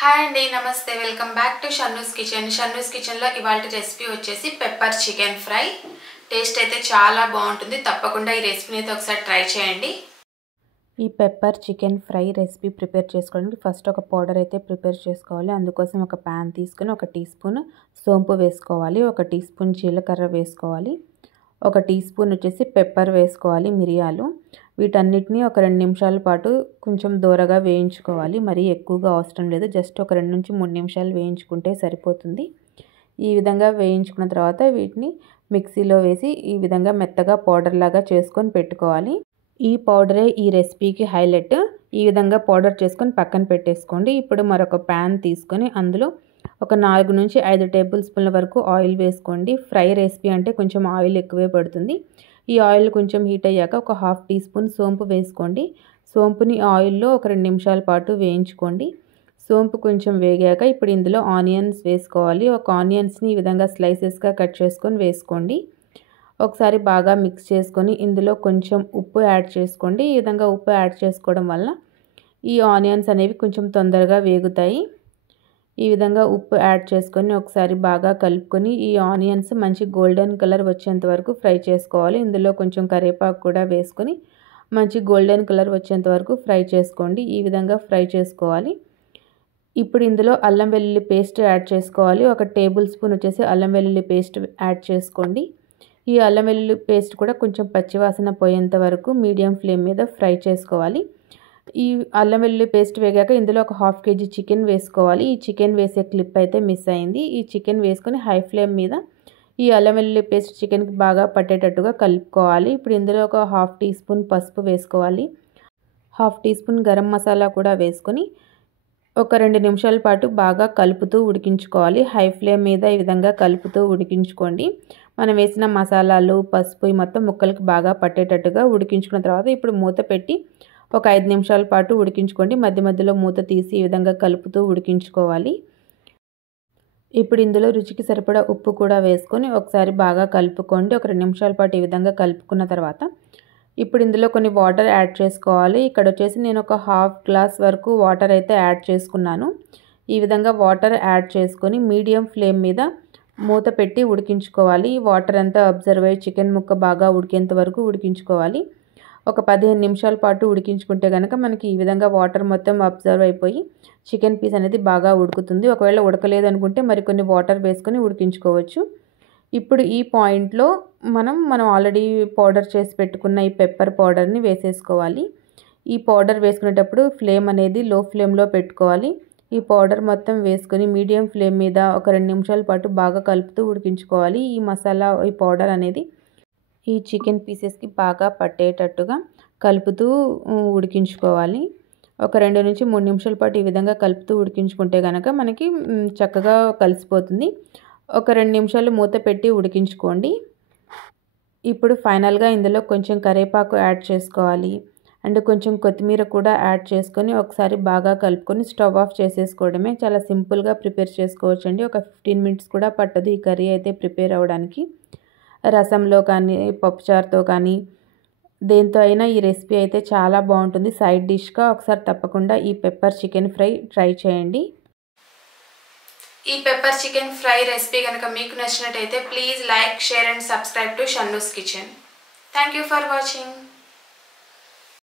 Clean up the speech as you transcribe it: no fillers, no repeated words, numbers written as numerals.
Hi అండి, నమస్తే. Welcome back to Shannu's kitchen. Shannu's కిచెన్లో ఇవాళ రెసిపీ వచ్చేసి పెప్పర్ చికెన్ ఫ్రై. టేస్ట్ అయితే చాలా బాగుంటుంది. తప్పకుండా ఈ రెసిపీని అయితే ఒకసారి ట్రై చేయండి. ఈ pepper chicken fry recipe prepare చేసుకోవడానికి ఫస్ట్ ఒక పౌడర్ అయితే ప్రిపేర్ చేసుకోవాలి. అందుకోసం ఒక ప్యాన్ తీసుకుని 1 టీ స్పూన్ సోంపు వేసుకోవాలి, 1 టీ స్పూన్ జీలకర్ర వేసుకోవాలి, 1 టీ స్పూన్ వచ్చేసి పెప్పర్ వేసుకోవాలి, మిరియాలు. వీటన్నిటిని ఒక 2 నిమిషాల పాటు కొంచెం దూరగా వేయించుకోవాలి. మరీ ఎక్కువగా అవసరం లేదు, జస్ట్ ఒక 2 నుంచి 3 నిమిషాలు వేయించుకుంటే సరిపోతుంది. ఈ విధంగా వేయించుకున్న తర్వాత వీటిని మిక్సీలో వేసి ఈ విధంగా మెత్తగా పౌడర్ లాగా చేసుకొని పెట్టుకోవాలి. ఈ పౌడరే ఈ రెసిపీకి హైలైట్. ఈ విధంగా పౌడర్ చేసుకొని పక్కన పెట్టేసుకోండి. ఇప్పుడు మరొక ప్యాన్ తీసుకొని అందులో ఒక 4 నుంచి 5 టేబుల్ స్పూన్ల వరకు ఆయిల్ వేసుకోండి. ఫ్రై రెసిపీ అంటే కొంచెం ఆయిల్ ఎక్కువే పడుతుంది. ఈ ఆయిల్ కొంచెం హీట్ అయ్యాక ఒక 1/2 టీ స్పూన్ సోంపు వేసుకోండి. సోంపుని ఆయిల్లో ఒక 2 నిమిషాల పాటు వేయించుకోండి. సోంపు కొంచెం వేగాక ఇప్పుడు ఇందులో ఆనియన్స్ వేసుకోవాలి. ఒక ఆనియన్స్ని ఈ విధంగా స్లైసెస్గా కట్ చేసుకొని వేసుకోండి. ఒకసారి బాగా మిక్స్ చేసుకొని ఇందులో కొంచెం ఉప్పు యాడ్ చేసుకోండి. ఈ విధంగా ఉప్పు యాడ్ చేసుకోవడం వల్ల ఈ ఆనియన్స్ అనేవి కొంచెం తొందరగా వేగుతాయి. ఈ విధంగా ఉప్పు యాడ్ చేసుకొని ఒకసారి బాగా కలుపుకొని ఈ ఆనియన్స్ మంచి గోల్డెన్ కలర్ వచ్చేంత వరకు ఫ్రై చేసుకోవాలి. ఇందులో కొంచెం కరివేపాకు కూడా వేసుకొని మంచి గోల్డెన్ కలర్ వచ్చేంత వరకు ఫ్రై చేసుకోండి. ఈ విధంగా ఫ్రై చేసుకోవాలి. ఇప్పుడు ఇందులో అల్లం వెల్లుల్లి పేస్ట్ యాడ్ చేసుకోవాలి. 1 టేబుల్ స్పూన్ వచ్చేసి అల్లం వెల్లుల్లి పేస్ట్ యాడ్ చేసుకోండి. ఈ అల్లం వెల్లుల్లి పేస్ట్ కూడా కొంచెం పచ్చివాసన పోయేంత వరకు మీడియం ఫ్లేమ్ మీద ఫ్రై చేసుకోవాలి. ఈ అల్లం వెల్లుల్లి పేస్ట్ వేగాక ఇందులో ఒక 1/2 కేజీ చికెన్ వేసుకోవాలి. ఈ చికెన్ వేసే క్లిప్ అయితే మిస్ అయింది. ఈ చికెన్ వేసుకొని హై ఫ్లేమ్ మీద ఈ అల్లం వెల్లుల్లి పేస్ట్ చికెన్కి బాగా పట్టేటట్టుగా కలుపుకోవాలి. ఇప్పుడు ఇందులో ఒక 1/2 టీ స్పూన్ పసుపు వేసుకోవాలి. 1/2 టీ స్పూన్ గరం మసాలా కూడా వేసుకొని ఒక 2 నిమిషాల పాటు బాగా కలుపుతూ ఉడికించుకోవాలి. హై ఫ్లేమ్ మీద ఈ విధంగా కలుపుతూ ఉడికించుకోండి. మనం వేసిన మసాలాలు, పసుపు మొత్తం ముక్కలకి బాగా పట్టేటట్టుగా ఉడికించుకున్న తర్వాత ఇప్పుడు మూత పెట్టి ఒక 5 నిమిషాల పాటు ఉడికించుకోండి. మధ్య మధ్యలో మూత తీసి ఈ విధంగా కలుపుతూ ఉడికించుకోవాలి. ఇప్పుడు ఇందులో రుచికి సరిపడా ఉప్పు కూడా వేసుకొని ఒకసారి బాగా కలుపుకోండి. ఒక 2 నిమిషాల పాటు ఈ విధంగా కలుపుకున్న తర్వాత ఇప్పుడు ఇందులో కొన్ని వాటర్ యాడ్ చేసుకోవాలి. ఇక్కడ వచ్చేసి నేను ఒక 1/2 గ్లాస్ వరకు వాటర్ అయితే యాడ్ చేసుకున్నాను. ఈ విధంగా వాటర్ యాడ్ చేసుకొని మీడియం ఫ్లేమ్ మీద మూత పెట్టి ఉడికించుకోవాలి. ఈ వాటర్ అంతా అబ్జర్వ్ అయ్యి చికెన్ ముక్క బాగా ఉడికేంత వరకు ఉడికించుకోవాలి. ఒక 15 నిమిషాల పాటు ఉడికించుకుంటే కనుక మనకి ఈ విధంగా వాటర్ మొత్తం అబ్జర్వ్ అయిపోయి చికెన్ పీస్ అనేది బాగా ఉడుకుతుంది. ఒకవేళ ఉడకలేదు అనుకుంటే మరికొన్ని వాటర్ వేసుకొని ఉడికించుకోవచ్చు. ఇప్పుడు ఈ పాయింట్లో మనం ఆల్రెడీ పౌడర్ చేసి పెట్టుకున్న ఈ పెప్పర్ పౌడర్ని వేసేసుకోవాలి. ఈ పౌడర్ వేసుకునేటప్పుడు ఫ్లేమ్ అనేది లో ఫ్లేమ్లో పెట్టుకోవాలి. ఈ పౌడర్ మొత్తం వేసుకొని మీడియం ఫ్లేమ్ మీద ఒక 2 నిమిషాల పాటు బాగా కలుపుతూ ఉడికించుకోవాలి. ఈ మసాలా, ఈ పౌడర్ అనేది ఈ చికెన్ పీసెస్కి బాగా పట్టేటట్టుగా కలుపుతూ ఉడికించుకోవాలి. ఒక 2 నుంచి 3 నిమిషాల పాటు ఈ విధంగా కలుపుతూ ఉడికించుకుంటే కనుక మనకి చక్కగా కలిసిపోతుంది. ఒక 2 నిమిషాలు మూత పెట్టి ఉడికించుకోండి. ఇప్పుడు ఫైనల్గా ఇందులో కొంచెం కరివేపాకు యాడ్ చేసుకోవాలి అండ్ కొంచెం కొత్తిమీర కూడా యాడ్ చేసుకొని ఒకసారి బాగా కలుపుకొని స్టవ్ ఆఫ్ చేసేసుకోవడమే. చాలా సింపుల్గా ప్రిపేర్ చేసుకోవచ్చండి. ఒక 15 మినిట్స్ కూడా పట్టదు ఈ కర్రీ అయితే ప్రిపేర్ అవ్వడానికి. రసంలో కానీ, పప్పుచారుతో కానీ, దేంతో అయినా ఈ రెసిపీ అయితే చాలా బాగుంటుంది. సైడ్ డిష్గా ఒకసారి తప్పకుండా ఈ పెప్పర్ చికెన్ ఫ్రై ట్రై చేయండి. ఈ పెప్పర్ చికెన్ ఫ్రై రెసిపీ కనుక మీకు నచ్చినట్టయితే please like, share and subscribe to Shannu's kitchen. Thank you for watching.